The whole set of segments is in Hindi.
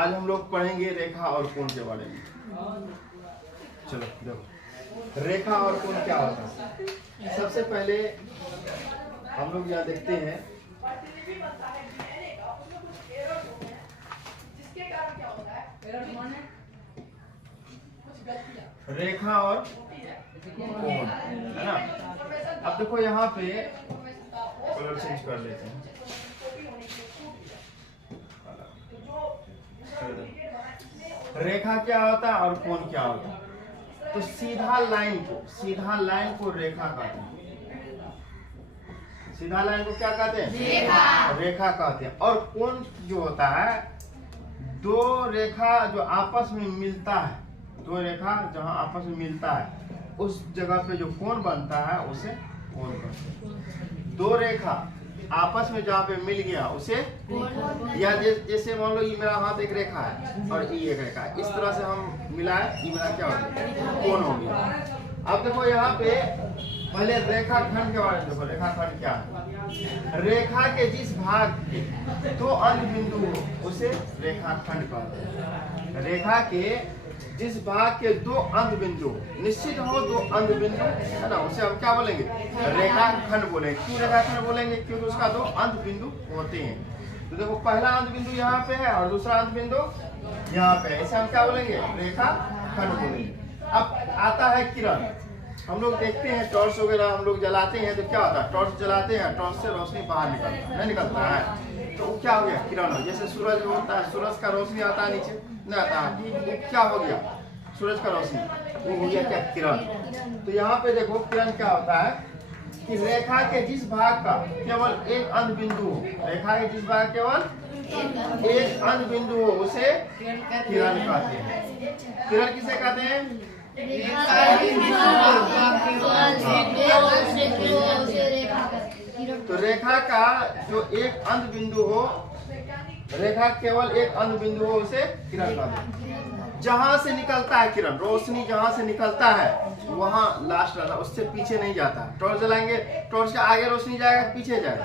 आज हम लोग पढ़ेंगे रेखा और कोण के बारे में। चलो देखो रेखा और कोण क्या होता है। सबसे पहले हम लोग यहाँ देखते हैं रेखा और कोण, है ना। अब देखो यहाँ पे कलर चेंज कर लेते हैं। रेखा क्या होता है और कोण क्या होता है। तो सीधा लाइन को रेखा कहते हैं। सीधा लाइन को क्या कहते हैं? रेखा कहते हैं। और कोण जो होता है, दो रेखा जो आपस में मिलता है, दो रेखा जहां आपस में मिलता है उस जगह पे जो कोण बनता है उसे कोण कहते हैं। दो रेखा आपस में जहाँ पे मिल गया उसे, या जैसे मान लो ये मेरा हाथ एक रेखा है और ये एक रेखा है, इस तरह से हम मिलाए, ये मेरा क्या हो गया? कोण हो गया। अब देखो यहाँ पे पहले रेखाखंड के बारे में देखो। रेखाखंड क्या है? रेखा के जिस भाग के दो अंत बिंदु हो उसे रेखाखंड कहते हैं। रेखा के जिस भाग के दो अंत बिंदु निश्चित हो, दो अंत बिंदु, है ना, उसे हम क्या बोलेंगे? रेखाखंड बोलेंगे। क्यों रेखाखंड बोलेंगे? क्योंकि उसका दो अंत बिंदु होते हैं। तो देखो पहला अंत बिंदु यहाँ पे है और दूसरा अंत बिंदु यहाँ पे है, इसे हम क्या बोलेंगे? रेखाखंड बोलेंगे। अब आता है किरण। हम लोग देखते हैं टॉर्च वगैरह हम लोग जलाते हैं तो क्या होता है? टॉर्च जलाते हैं, टॉर्च से रोशनी बाहर नहीं निकलता है, तो क्या हो गया? किरण हो। जैसे सूरज होता है, सूरज का रोशनी आता है नीचे, नहीं आता है, तो क्या हो गया? सूरज का रोशनी, वो हो गया क्या? किरण। तो यहाँ पे देखो किरण क्या होता है कि रेखा के जिस भाग का केवल एक अंत बिंदु हो, रेखा के जिस भाग केवल एक अंत बिंदु हो उसे किरण कहते हैं। किरण किसे कहते हैं? तो रेखा का जो एक अंत बिंदु हो, रेखा केवल एक अंत बिंदु हो उसे किरण कहते हैं। जहां से निकलता है किरण, रोशनी जहां से निकलता है वहां लास्ट रहता है, उससे पीछे नहीं जाता। टॉर्च जलाएंगे, टॉर्च के आगे रोशनी जाएगा, पीछे जाएगा,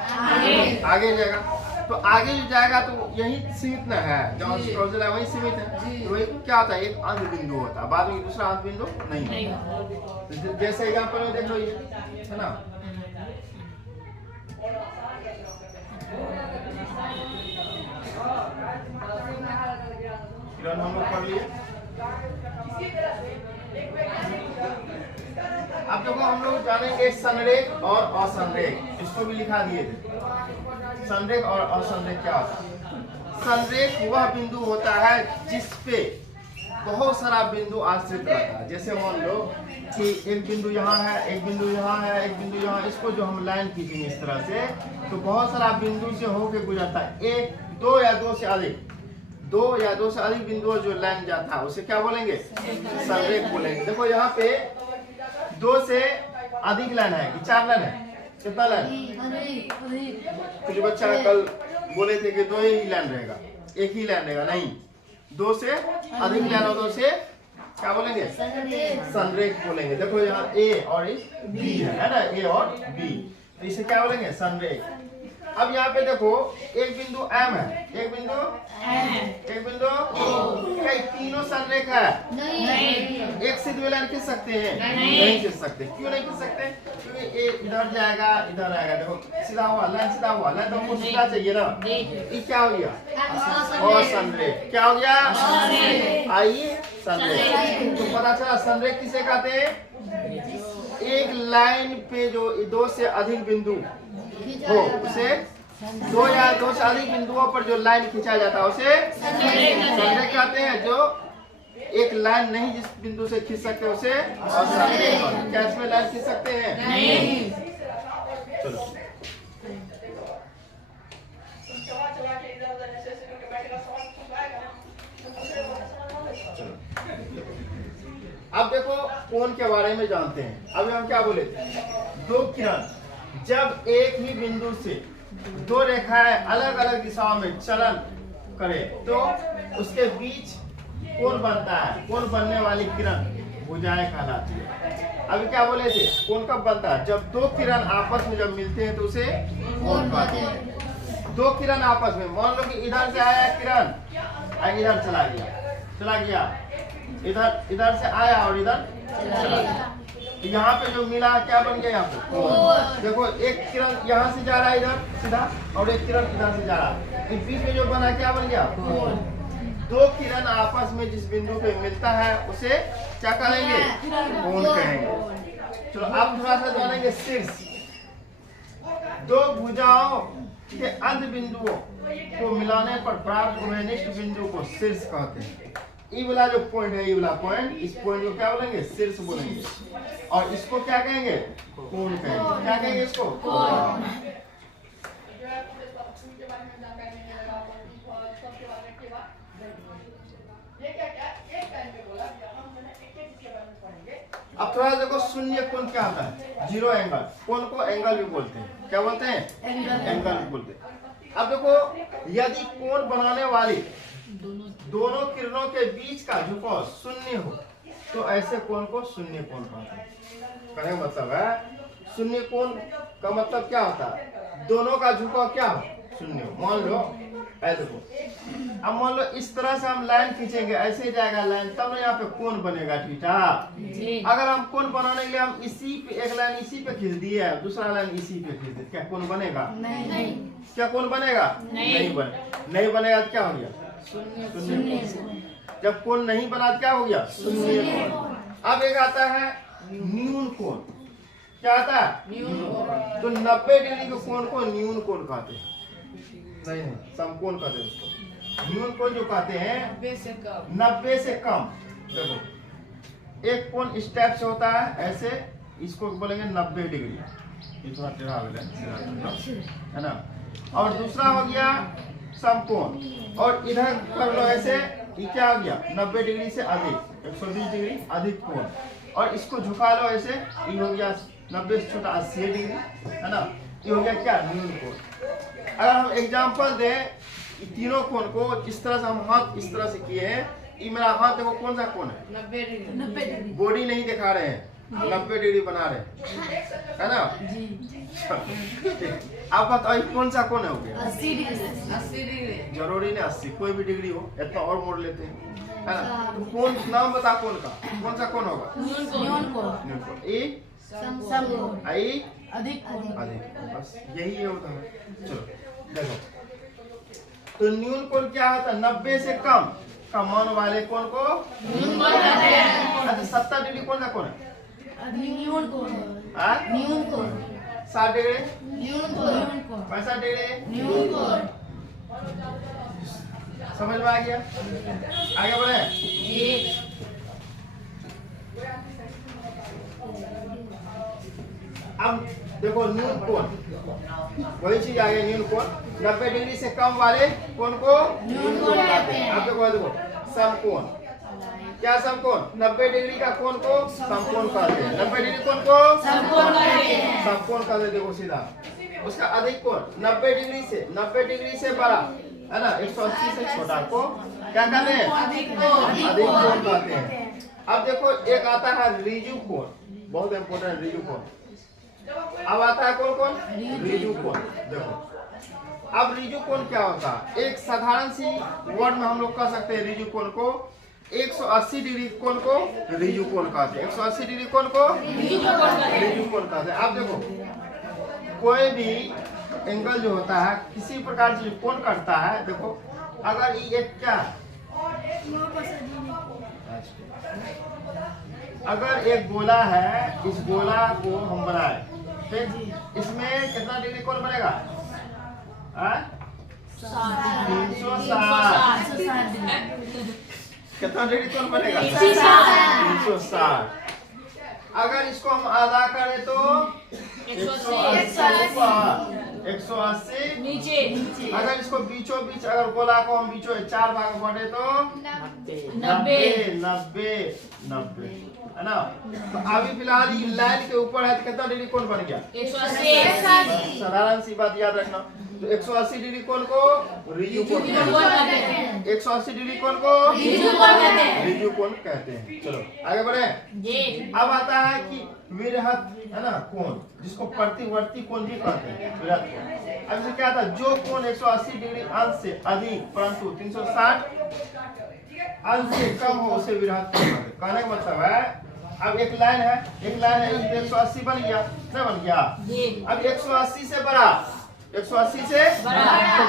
आगे जाएगा। तो आगे जो जाएगा तो यही सीमित न है, जहाँ से टॉर्च जलाएगा वही सीमित है। तो वही क्या होता है? एक अंत बिंदु होता है, बाद में दूसरा अंत बिंदु नहीं होता। तो जैसे एग्जाम्पल में देख लो, ये है ना, किरण हम लोग पढ़ लिए। अब देखो हम लोग जानेंगे संरेख और असंरेख, इसको भी लिखा दिए थे। संरेख और असंरेख क्या होता है? संरेख वह बिंदु होता है जिसपे बहुत सारा बिंदु आश्रित रहता है। जैसे मान लो कि एक बिंदु यहाँ है, एक बिंदु यहाँ है, एक बिंदु यहाँ, इसको जो हम लाइन खींचेंगे इस तरह से, तो बहुत सारा बिंदु से होके गुजरता है। एक, दो या दो से अधिक बिंदुओं जो लाइन जाता है उसे क्या बोलेंगे? संरेख बोलेंगे। देखो यहाँ पे दो से अधिक लाइन है कि चार लाइन है? कितना लाइन? कुछ बच्चा कल बोले थे कि दो ही लाइन रहेगा, एक ही लाइन रहेगा, नहीं, दो से अधिक लाइन हो तो उसे क्या बोलेंगे? संरेख बोलेंगे। देखो यहाँ ए और बी है ना, ए और बी, तो इसे क्या बोलेंगे? संरेख। अब यहाँ पे देखो एक बिंदु एम है, एक बिंदु क्या तीनों संरेख है? नहीं। एक से दो लाइन खींच सकते हैं? नहीं खींच सकते। क्यों नहीं खींच सकते? क्योंकि ए इधर जाएगा, इधर आएगा। देखो सीधा हुआ लाइन, सीधा हुआ लाइन, तो हमको सीधा चाहिए ना। ये क्या हो गया? असंरेख। क्या हो गया? आइए संरेख। तो पता चला संरेख किसे कहते हैं? एक लाइन पे जो दो से अधिक बिंदु हो उसे, दो या दो से अधिक बिंदुओं पर जो लाइन खींचा जाता है उसे संरेख कहते हैं। जो एक लाइन नहीं जिस बिंदु से खींच सकते उसे असंरेख। क्या इसमें लाइन खींच सकते हैं? नहीं। चलो अब देखो कोण के बारे में जानते हैं। अभी हम क्या बोले थे? दो किरण जब एक ही बिंदु से दो रेखाएं अलग अलग दिशाओं में चलन करे तो उसके बीच कोण बनता है। कोण बनने वाली किरण भुजाएं कहलाती है। अभी क्या बोले थे? कोण कब बनता है? जब दो किरण आपस में जब मिलते हैं तो उसे कोण कहते हैं। दो किरण आपस में, मान लो कि इधर से आया किरण, इधर चला गया, इधर से आया और इधर चला गया। यहाँ पे जो मिला क्या बन गया? यहाँ पे कोण। देखो एक किरण यहाँ से जा रहा है इधर सीधा, और एक किरण इधर से जा रहा है, इस बीच में जो बना क्या बन गया? कोण। दो किरण आपस में जिस बिंदु पे मिलता है उसे क्या कहेंगे? कोण कहेंगे। चलो अब थोड़ा सा जानेंगे शीर्ष। दो भुजाओं के अंत बिंदुओं को मिलाने पर प्राप्त घनिष्ठ बिंदु को शीर्ष कहते हैं। ये वाला जो पॉइंट है, ये वाला पॉइंट, इस पॉइंट को क्या बोलेंगे? शीर्ष बोलेंगे। और इसको क्या कहेंगे? कोण कहेंगे। क्या कहेंगे इसको? कोण। अब थोड़ा देखो शून्य कोण क्या होता है? Zero angle. कोण को एंगल भी बोलते हैं। क्या बोलते हैं? एंगल भी बोलते हैं। अब देखो यदि कोण बनाने वाली दोनों किरणों के बीच का झुकाव शून्य हो तो ऐसे कोण को शून्य कोण कहते हैं। कहने का मतलब है शून्य कोण का मतलब क्या होता है? दोनों का झुकाव क्या हो? शून्य हो। मान लो ऐसे देखो, अब मान लो इस तरह से हम लाइन खींचेंगे, ऐसे जाएगा लाइन, तब ना यहाँ पे कोण बनेगा थीटा। अगर हम कोण बनाने के लिए हम इसी पे एक लाइन इसी पे खींच दिए, दूसरा लाइन इसी पे खींच दिए, क्या कोण बनेगा? नहीं। क्या कोण बनेगा? नहीं बनेगा तो क्या हो गया? शून्य। जब कोण नहीं बना तो क्या हो गया? शून्य कोण। अब एक आता है न्यून कोण। क्या आता है? न्यून कोण। तो 90 डिग्री के कोण को न्यून कोण कहते हैं। नहीं समकोण कहते हैं उसको। न्यून कोण जो कहते हैं 90 से कम। देखो एक कोण इस टाइप से होता है ऐसे, इसको बोलेंगे 90 डिग्री, ये थोड़ा टेढ़ा है ना। और दूसरा हो गया समकोण, और इधर कर लो ऐसे, ये क्या हो गया? 90 डिग्री से अधिक, 120 डिग्री अधिक कोण। और इसको झुका लो ऐसे, ये हो गया 90 से छोटा 80 डिग्री, है ना। ये हो गया क्या? न्यून कोण। अगर हम एग्जांपल दें तीनों कोण को, इस तरह से हम हाथ इस तरह से किए हैं, ये मेरा हाथ देखो कौन सा कोण है? 90 डिग्री। बॉडी नहीं दिखा रहे हैं, 90 डिग्री बना रहे हैं, है ना जी। आप बताओ कौन सा कोण हो गया? 80 डिग्री। जरूरी नहीं 80, कोई भी डिग्री हो, इतना और मोड़ लेते हैं, है ना। तो कौन नाम बता कोण का, कौन सा कोण होगा? न्यून कोण। ए समकोण, आई अधिक कोण। बस यही होता है। चलो देखो, तो न्यून कोण क्या होता है? 90 से कम का मान वाले कोण को न्यून कोण कहते हैं। अच्छा 70 डिग्री कौन सा कोण है? न्यून कोण। न्यून कोण। 60 डिग्री न्यून कोण। 65 डिग्री न्यून कोण। समझ में आ गया? आगे बढ़े। अब देखो न्यून कोण, वही चीज आ गई न्यून कोण। 90 डिग्री से कम वाले कोण को न्यून कोण कहते हैं। अब देखो समकोण। क्या समकोण? 90 डिग्री का कोण को समकोण कहते हैं। 90 डिग्री कोण को समकोण कहते हैं। समकोण कहते हैं। देखो सीधा उसका अधिक कोण 90 डिग्री से बड़ा, है ना, 180 से छोटा को क्या कहते हैं? अधिक कोण कहते हैं। अब देखो एक आता है ऋजु कोण, बहुत इंपोर्टेंट ऋजु कोण। अब आता है कौन? ऋजु कोण। देखो अब ऋजु कोण क्या होता है? एक साधारण सी वर्ड में हम लोग कह सकते हैं ऋजु कोण को 180 डिग्री कोण को ऋजु कोण कहते हैं। 180 डिग्री कोण को ऋजु कोण कहते हैं। अब देखो कोई भी एंगल जो होता है किसी प्रकार से कोण करता है, देखो अगर ये एक क्या, अगर एक गोला है, इस गोला को हम बनाए, ठीक, इसमें कितना डिग्री कोण बनेगा? 360। कितना डिग्री कोण बनेगा? 360। अगर इसको हम आधा करें तो 180 नीचे। अगर इसको बीचों बीच, अगर गोला को हम बीचों 4 भाग बांटे तो 90, है ना। तो अभी फिलहाल ये लाइन के ऊपर है तो कितना डिग्री कोण बन गया? 180। साधारण सी बात याद रखना। तो 180 डिग्री कोण को ऋजु कोण कहते हैं। 180 डिग्री कोण को ऋजु कोण कहते हैं। चलो आगे बढ़े। अब आता है कि विरहत, है ना, कोण, जिसको प्रतिवर्ती कोण भी कहते हैं, विरहत कोण। अब इसे क्या था, जो कोण 180 डिग्री अंश से अधिक परंतु 360 अंश से कम हो उसे विरहत कोण कहते हैं। कहने का मतलब है, अब एक लाइन है, एक लाइन है, 180 बन गया, नहीं बन गया? अब 180 से बड़ा, 180 से तो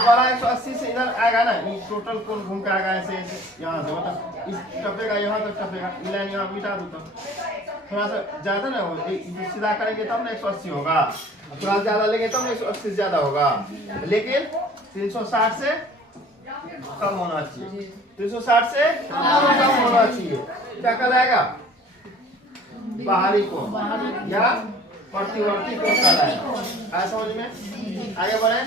बड़ा 180 से इधर आएगा ना, ये टोटल कोण घूम के आएगा ऐसे ऐसे यहाँ से, मतलब इस टपेगा यहाँ तक टपेगा, ये लाइन यहाँ मिटा दो तो थोड़ा सा ज्यादा ना हो, सीधा करेंगे तब ना 180 होगा, थोड़ा ज्यादा लेंगे तब ना 180 से ज्यादा होगा, लेकिन 360 से कम होना चाहिए, 360 से कम होना चाहिए। क्या कहलाएगा? बाहरी कोण या प्रतिवर्ती कोण कहलाएगा। आया समझ में? आगे बढ़े।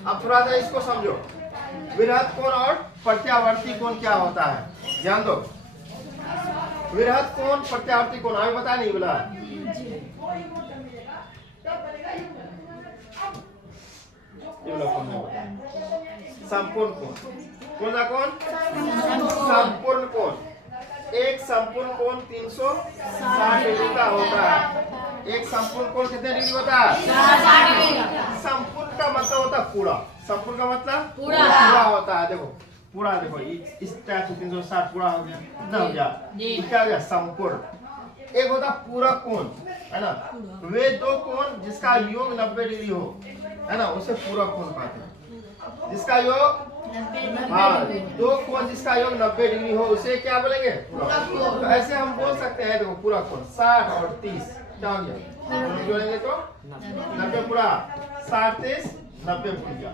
अब थोड़ा सा इसको समझो, विरहत कोण और प्रत्यावर्ती कोण क्या होता है, ध्यान दो। विरहत कोण, प्रत्यावर्ती कोण अभी बता नहीं बोला, संपूर्ण कोण, कौन सा कोण? संपूर्ण कोण। एक संपूर्ण कोण 360 डिग्री का होता है। एक संपूर्ण कोण कितने डिग्री होता है? 60 डिग्री। संपूर्ण का मतलब होता है पूरा, संपूर्ण का मतलब पूरा होता है। देखो पूरा, देखो इस टाइप से 360 पूरा हो गया, कितना हो गया? क्या हो गया? संपूर्ण। एक होता पूरा कोण, है ना, वे दो कोण जिसका योग 90 डिग्री हो, है ना, उसे पूरा कोण कहते हैं। जिसका योग, हाँ, दो कोण जिसका योग 90 डिग्री हो उसे क्या बोलेंगे? तो ऐसे हम बोल सकते हैं, देखो पूरा कोण 60 और 30 क्या हो गया, जोड़ेंगे तो 90 पूरा, 60 30 90 पूरा गया।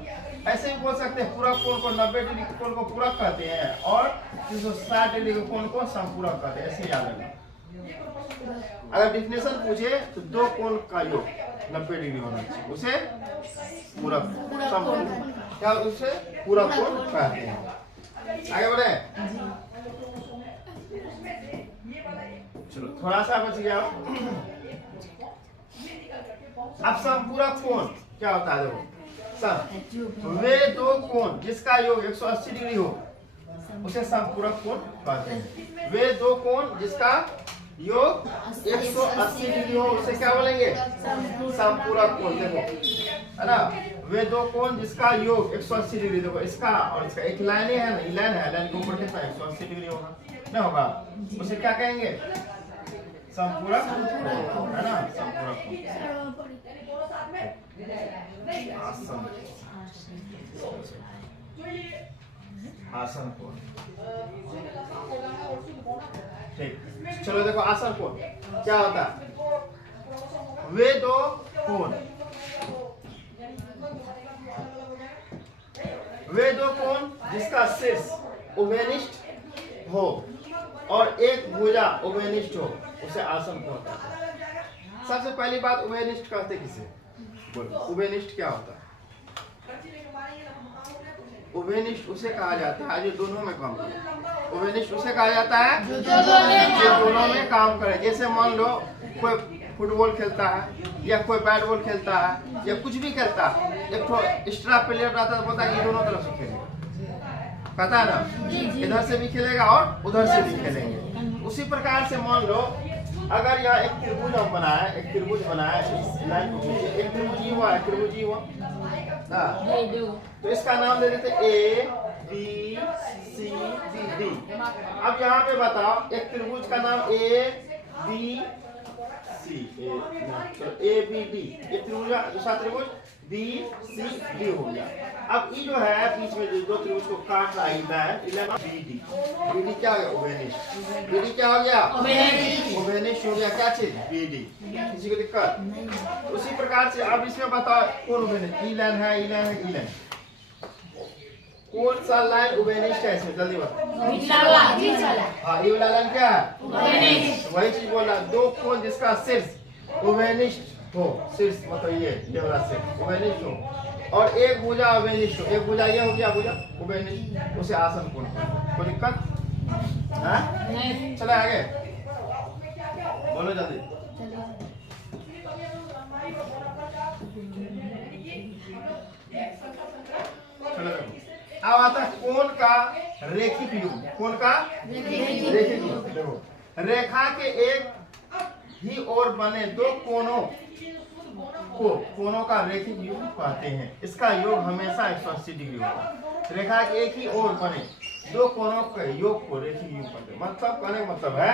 ऐसे भी बोल सकते हैं पूरा कोण को 90 डिग्री कोण को पूरा कहते हैं और 360 डिग्री के कोण को संपूरक कहते हैं, ऐसे याद रखना। अगर डिफिनेशन पूछे तो दो कोण का योग 90 डिग्री होना चाहिए, उसे पूरक क्या, उसे पूरक कोण कहते हैं। आगे बढ़े, चलो थोड़ा सा बच गया। अब संपूरक कोण क्या होता है? देखो, वे दो कोण जिसका योग 180 डिग्री हो उसे संपूरक कोण कहते हैं। वे दो कोण जिसका योग 180 डिग्री हो उसे क्या बोलेंगे? संपूरक कोण। देखो, है ना, वे दो कोण जिसका योग 180 डिग्री, देखो इसका और इसका एक लाइन है ना, लाइन है, लाइन के ऊपर कितना 180 डिग्री होगा, नहीं होगा, उसे क्या कहेंगे? संपूरक कोण, है ना, संपूरक कोण। आसन कोण, ठीक। चलो देखो आसन कोण क्या होता है? वे दो कोण, वे दो कोण जिसका शीर्ष उभयनिष्ठ हो और एक भुजा उभयनिष्ठ हो उसे आसन कोण कहते हैं। सबसे पहली बात, उभयनिष्ठ कहते किसे? बोलो, उभयनिष्ठ क्या होता है? उभयनिष्ठ उसे कहा जाता है जो दोनों में काम करे। उभयनिष्ठ उसे कहा जाता है जो दोनों में काम करे। जैसे मान लो कोई फुटबॉल खेलता है या कोई बैट बॉल खेलता है या कुछ भी खेलता है, एक तो एक्स्ट्रा प्लेयर रहता है, बोलता है कि दोनों तरफ से खेलेगा, पता है ना, इधर से भी खेलेगा और उधर से भी खेलेंगे। उसी प्रकार से मान लो अगर यहाँ एक त्रिभुज हम बनाया, एक त्रिभुज बनाया, इस लाइन को खींचे, एक त्रिभुज हुआ, एक त्रिभुज हुआ, तो इसका नाम दे देते A B C D। अब यहाँ पे बताओ, एक त्रिभुज का नाम A B C, A B D, एक त्रिभुज, दूसरा त्रिभुज B C D हो गया। अब ये जो है बीच में जो दो त्रिभुज को काट रहा है, BD। BD क्या हो गया? उभयनिष्ठ। BD क्या हो गया? उभयनिष्ठ हो गया। क्या चीज? BD। किसी को दिक्कत? उसी प्रकार से अब इसमें बताओ कौन उभयनिष्ठ? ई लाइन है, ई लाइन है, ई लाइन, कौन सा लाइन उभयनिष्ठ है इसमें? जल्दी बताओ। हाँ, ये वाला लाइन क्या है? उभयनिष्ठ। वही चीज बोल रहा, दो कोण जिसका शीर्ष उभयनिष्ठ हो, शीर्ष मतलब ये वाला शीर्ष उभयनिष्ठ हो और एक भुजा उभयनिष्ठ हो, एक भुजा ये हो गया भुजा उभयनिष्ठ, उसे आसन कोण। कोई दिक्कत? चलो आगे बोलो जल्दी। चलो अब आता है कोण का रेखिक युग्म। कोण का रेखिक युग्म। देखो रेखा के एक ही ओर बने दो कोनों का रेखिक योग कहते हैं। इसका योग हमेशा 180 डिग्री होगा। रेखा के एक ही ओर बने दो कोनों के योग को रेखिक योग कहते हैं। मतलब कहने का मतलब है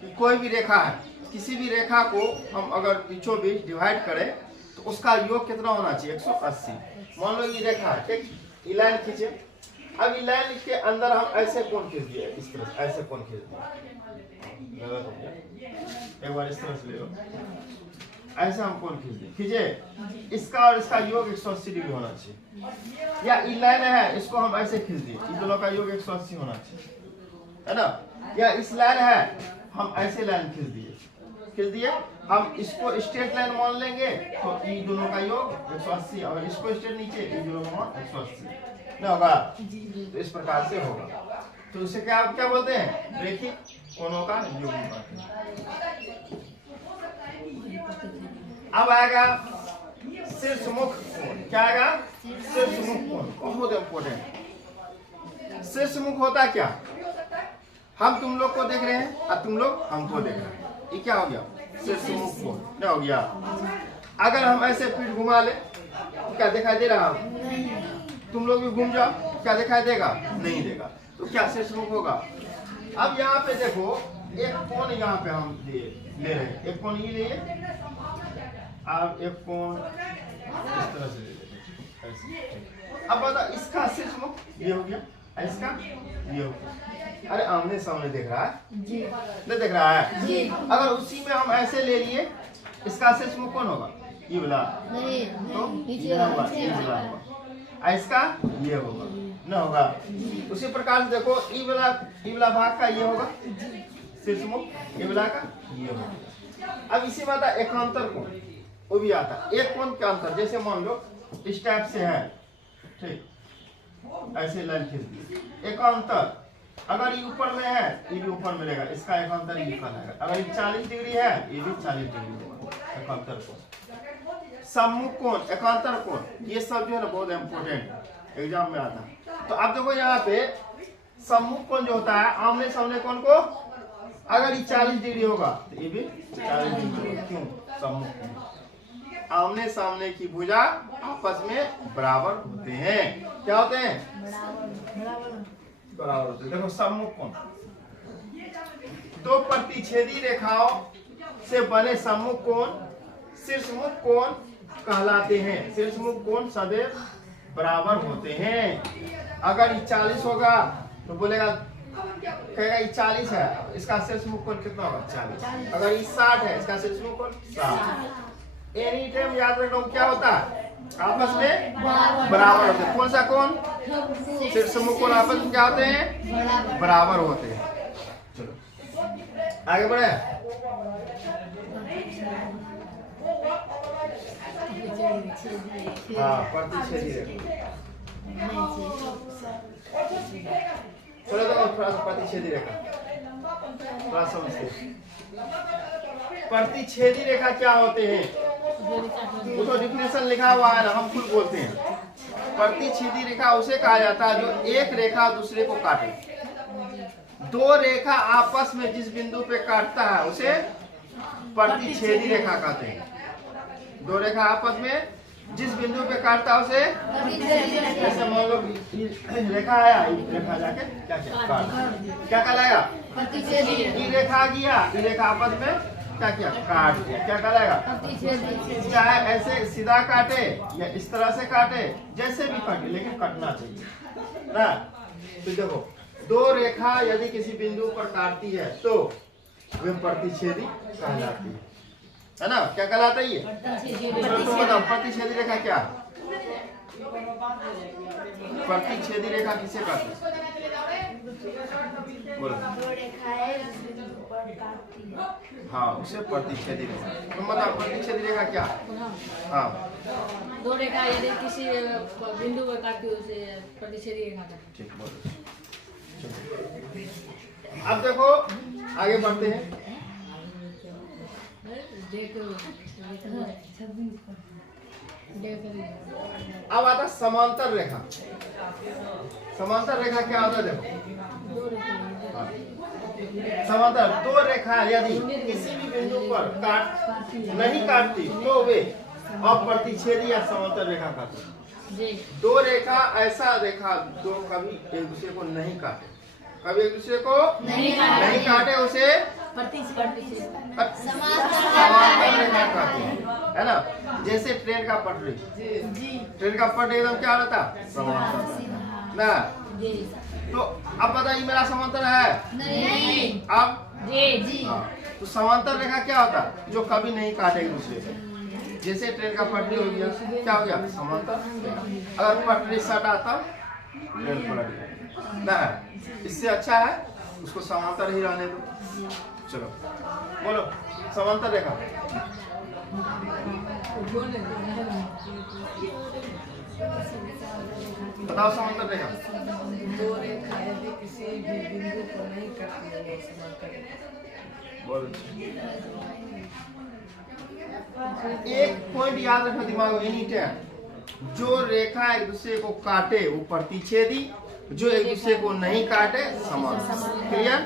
कि कोई भी रेखा है, किसी भी रेखा को हम अगर बीचों बीच डिवाइड करें तो उसका योग कितना होना चाहिए? 180। मान लो ये रेखा है, एक लाइन खींचे। अब ये लाइन के अंदर हम ऐसे कोण खींच दिए, इस तरह से ऐसे कोण खींच दिए। एक बार इस तरह से ले लो, ऐसे हम कोण खींच दिए, खींचे। इसका और इसका योग 180 डिग्री होना चाहिए। या ये लाइन है, इसको हम ऐसे खींच दिए, इन दोनों का योग 180 होना चाहिए, है ना। या इस लाइन है, हम ऐसे लाइन खींच दिए, हम इसको स्ट्रेट लाइन मान लेंगे तो इन दोनों का योग 180, और इसको स्ट्रेट नीचे इन दोनों का मान 180 नहीं होगा। तो इस प्रकार से होगा। तो उसे क्या बोलते हैं? रेखिक कोणों का योग कहते हैं। अब आएगा शीर्षमुख कोण। क्या आएगा? शीर्षमुख कोण, बहुत इंपॉर्टेंट। शीर्षमुख होता क्या? हम तुम लोग को देख रहे हैं और तुम लोग हमको देख रहे हैं, ये क्या हो गया? शीर्षमुख कोण। क्या हो गया? अगर हम ऐसे पीठ घुमा ले, क्या दिखाई दे रहा? तुम लोग भी घूम जाओ, क्या दिखाई देगा? नहीं देगा। तो क्या शीर्षमुख होगा? अब यहाँ पे देखो, एक कोण यहाँ पे हम ले रहे हैं, एक कोण ये लिए, आप एक कोण इस तरह से ले लेते हैं। अब बताओ, इसका शीर्षमुख ये हो गया, इसका ये हो गया। अरे आमने सामने देख रहा है जी, नहीं देख रहा है जी। अगर उसी में हम ऐसे ले लिए, इसका शीर्षमुख कौन होगा? ये वाला नहीं, तो ये होगा, ये वाला होगा। इसका ये होगा, न होगा। उसी प्रकार से देखो, ई वाला भाग का ये होगा शीर्षमुख, ये वाला का ये होगा। अब इसी बात एकांतर कोण, वो भी आता। एक कोण का अंतर, जैसे मान लो इस टाइप से है, ठीक, ऐसे लाइन खींच दी। एकांतर, अगर ये ऊपर में है, ये भी ऊपर मिलेगा, इसका एकांतर ये कहलाएगा। अगर ये 40 डिग्री है, ये भी 40 डिग्री होगा एकांतर कोण। सम्मुख कोण, एकांतर कोण, ये सब जो है ना बहुत इंपॉर्टेंट, एग्जाम में आता है। तो आप देखो यहाँ पे सम्मुख कोण जो होता है, आमने सामने कोण को, अगर ये 40 डिग्री होगा तो ये भी 40 डिग्री होगा। क्यों? सम्मुख कोण, आमने सामने की भुजा आपस में बराबर होते हैं। क्या होते हैं? बराबर होते हैं। देखो सम्मुख कोण, दो प्रतिच्छेदी रेखाओं से बने सम्मुख कोण शीर्षमुख कोण कहलाते हैं। शीर्षमुख कोण सदैव बराबर होते हैं। अगर ये 40 होगा तो बोलेगा, कहेगा ये 40 है, इसका शीर्षमुख कोण कितना होगा? 40। अगर ये 60 है, इसका शीर्षमुख कोण 60। एनी टाइम याद रखना, क्या होता है? आपस में बराबर होते हैं। कौन सा कोण? शीर्षमुख कोण आपस में क्या होते हैं? बराबर होते हैं। चलो आगे बढ़े। हाँ, प्रतिच्छेदी रेखा। चलो तो थोड़ा सा प्रतिच्छेदी रेखा थोड़ा समझते। प्रतिच्छेदी रेखा क्या होते हैं? वो तो डिफिनेशन लिखा हुआ है ना, हम खुद बोलते हैं। प्रतिच्छेदी रेखा उसे कहा जाता है जो एक रेखा दूसरे को काटे। दो रेखा आपस में जिस बिंदु पे काटता है उसे प्रतिच्छेदी रेखा कहते हैं। दो रेखा आपस में जिस बिंदु पे काटता है उसे, जैसे मान लो रेखा आया, रेखा जाके क्या कहलाएगा? प्रतिच्छेदी। ये रेखा गया, ये रेखा आपस में क्या किया? काट दिया। क्या कहलाएगा? चाहे ऐसे सीधा काटे या इस तरह से काटे, जैसे भी काटे, लेकिन कटना चाहिए ना। तो देखो, दो रेखा यदि किसी बिंदु पर काटती है तो वे प्रतिच्छेदी कहलाती है ना। क्या कहलाता है ये? तो बताओ, प्रतिच्छेदी रेखा क्या? प्रतिच्छेदी रेखा किसे कहते हैं? बोलो। हाँ, उसे प्रतिच्छेदी रेखा। तुम बताओ, प्रतिच्छेदी रेखा क्या? हाँ, दो रेखा यदि किसी बिंदु पर काटती है उसे प्रतिच्छेदी रेखा कहते हैं। ठीक, बोलो। अब देखो आगे बढ़ते हैं। अब आता समांतर रेखा। समांतर रेखा क्या होता है? देखो, हाँ, समांतर दो रेखा यदि किसी भी बिंदु पर नहीं काटती तो वे अप्रतिच्छेदी या समांतर रेखा कहते हैं। जी दो रेखा ऐसा रेखा दो कभी एक दूसरे को नहीं काटे, कभी एक दूसरे को नहीं काटे उसे समांतर रेखा कहते हैं, है ना। जैसे ट्रेन का पटरी, ट्रेन का पटरी एकदम क्या रहता समांतर ना। जी तो अब बताइए मेरा समांतर है नहीं अब जी हाँ। तो समांतर रेखा क्या होता है जो कभी नहीं काटे एक दूसरे को। जैसे ट्रेन का पटरी हो गया क्या हो गया समांतर। अगर पटरी सटा तब ट्रेन पलट गई ना। इससे अच्छा है उसको समांतर ही रहने दो। चलो बोलो समांतर रेखा। बताओ समांतर रेखा। दो रेखा यदि किसी भी बिंदु को नहीं काटती है वो समांतर रेखा। बोलो एक पॉइंट याद रखना दिमाग में एनी टाइम, जो रेखा एक दूसरे को काटे वो प्रतिच्छेदी, जो एक दूसरे को नहीं काटे समांतर। क्लियर?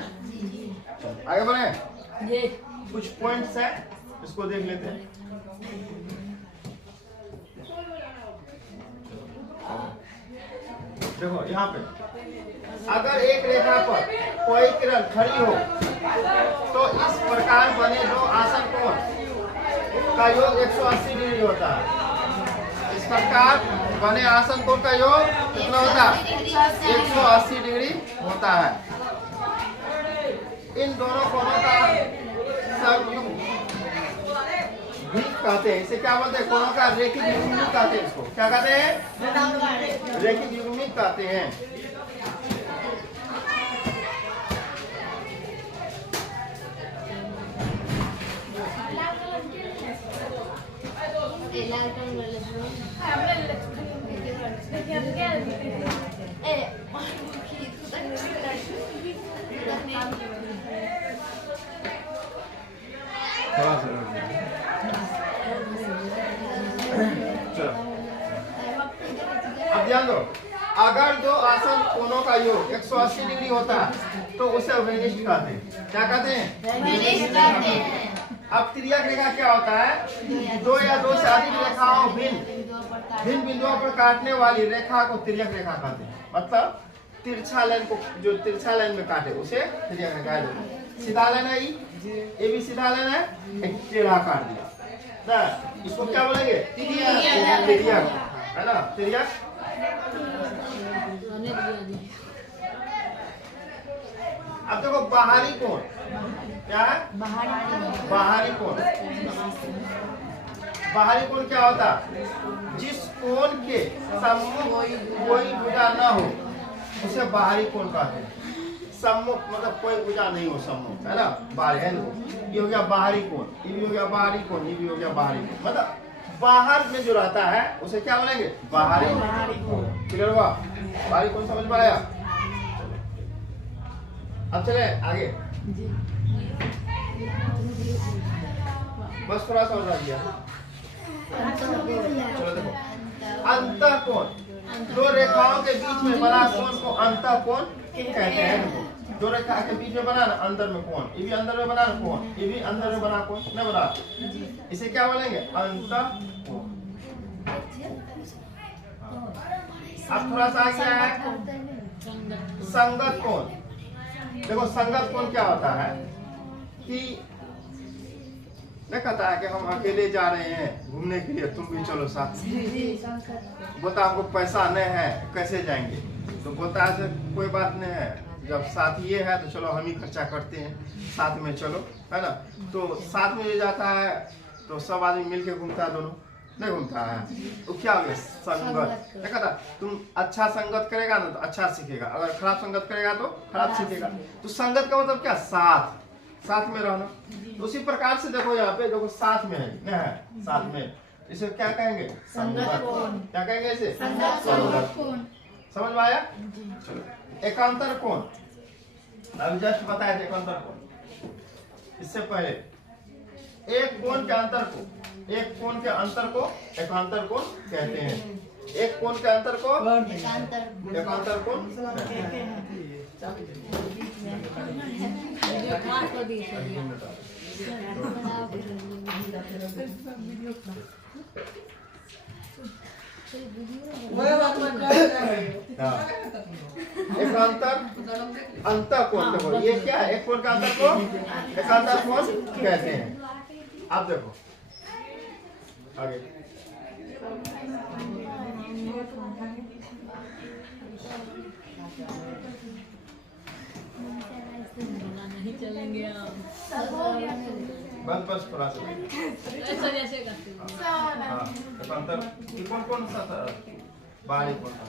आगे बढ़े। जी कुछ पॉइंट्स है इसको देख लेते हैं। देखो यहाँ पे अगर एक रेखा पर कोई किरण खड़ी हो तो इस प्रकार बने दो आसन कोण का योग 180 डिग्री होता है। इस प्रकार बने आसन कोण का योग कितना होता है 180 डिग्री होता है। इन दोनों कोणों का संयुग भी कहते हैं। इसे क्या बोलते हैं कोणों का रेखिक युग्मित कहते हैं। इसको क्या कहते हैं रेखिक युग्मित कहते हैं। चलो अब ध्यान दो, अगर दो आसन कोणों का योग 180 डिग्री होता है तो उसे वेनिस्ट कहते हैं। क्या कहते हैं? अब तिर्यक रेखा क्या होता है? दो या दो से अधिक रेखाओं भिन्न बिंदुओं पर काटने वाली रेखा को तिर्यक रेखा कहते हैं। मतलब तिरछा लाइन को जो तिरछा लाइन में काटे उसे तिर्यक रेखा है। सीधा लाइन है ये भी सीधा लाइन है, एक टेढ़ा काट दिया ना, इसको क्या बोलेंगे तिर्यक, है ना तिर्यक। अब देखो बाहरी कोण क्या है? बाहरी कोण। बाहरी कोण क्या होता है? जिस कोण के सम्मुख कोई भुजा न हो उसे बाहरी कोण कहते हैं। सम्मुख मतलब कोई भुजा नहीं हो, सम्मुख है ना बाहर है। ये हो गया बाहरी कोण, ये भी हो गया बाहरी कोण, ये भी हो गया बाहरी कोण। मतलब बाहर में जो रहता है उसे क्या बोलेंगे बाहरी कोण। क्लियर हुआ? बाहरी कोण समझ में आया? अब चले आगे। बस थोड़ा सा और दिया। चलो देखो अंतः कोण, दो रेखाओं के बीच में बना कोण को अंतः कोण कहते हैं। दो रेखा के बीच में बना ना अंदर में कोण, ये भी अंदर में बना कोण, ये भी अंदर में बना कोण न बना, इसे क्या बोलेंगे अंतः कोण। अब थोड़ा सा आगे है संगत कोण। देखो संगत कोण क्या होता है कि नहीं कहता है कि हम अकेले जा रहे हैं घूमने के लिए, तुम भी चलो साथ। बोलता हमको पैसा नहीं है कैसे जाएंगे, तो बोलता है कोई बात नहीं है, जब साथ ये है तो चलो हम ही खर्चा करते हैं, साथ में चलो, है ना। तो साथ में जाता है तो सब आदमी मिलके घूमता है, दोनों नहीं घूमता है तो क्या हो गया संगत। नहीं कहता तुम अच्छा संगत करेगा ना तो अच्छा सीखेगा, अगर खराब संगत करेगा तो खराब सीखेगा। तो संगत का मतलब क्या? साथ, साथ में रहना। तो उसी प्रकार से देखो यहाँ पे देखो साथ में है, साथ में, इसे क्या कहेंगे संगत। क्या कहेंगे इसे संगत। समझ में आया? चलो एकांतर कोण, अभी जस्ट बताया था एकांतर कोण। इससे पहले एक कोण के अंतर को, एक कोण के अंतर को एकांतर कोण कहते हैं। एक कोण के अंतर को एकांतर कोण कहते हैं। खास कर दी सर अभी दिया। बता। वही बात मैं कह रहा हूँ। हाँ। एक अंतर अंतर कोण देखो, ये क्या है? एक कोण का अंतर को एकांतर कोण कहते हैं। आप देखो आगे, नहीं चलेंगे हम। बस थोड़ा सा। ऐसा जैसे करते हैं। हाँ, एकांतर ये कौन सा था? बाहरी कोण था।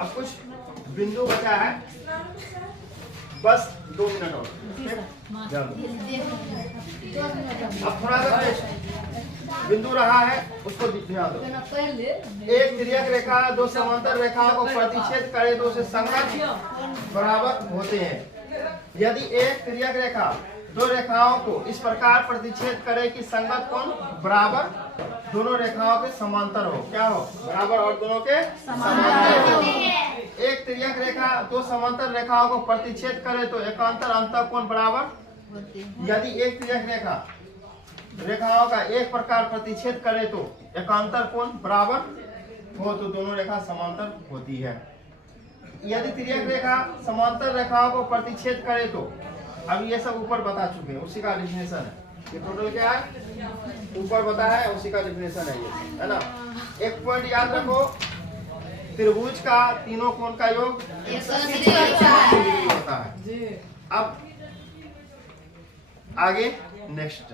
अब कुछ बिंदु बचा है, बस 2 मिनट और। ठीक? जल्द। अब थोड़ा सा बिंदु रहा है, उसको ध्यान दो। एक तिर्यक रेखा दो समांतर रेखाओं को प्रतिच्छेद करे तो उसे संगत बराबर होते हैं। यदि एक तिर्यक रेखा दो रेखाओं को इस प्रकार प्रतिच्छेद करे कि संगत कोण बराबर दोनों रेखाओं के समांतर हो। क्या हो? बराबर और दोनों के समांतर हो। एक तिर्यक रेखा दो समांतर रेखाओं को प्रतिच्छेद करे तो एकांतर अंतःकोण बराबर। यदि एक तिर्यक रेखा रेखाओं का एक प्रकार प्रतिच्छेद करे तो एकांतर कोण बराबर हो तो दोनों रेखा समांतर होती है। यदि तिर्यक रेखा समांतर रेखाओं को प्रतिच्छेद करे तो, अब ये सब ऊपर बता चुके हैं, उसी का डेफिनेशन है। ये टोटल क्या है? ऊपर बताया है, उसी का डेफिनेशन है ये, है ना। एक पॉइंट याद रखो, त्रिभुज का तीनों कोण का योग 180 डिग्री होता है। जी। अब आगे नेक्स्ट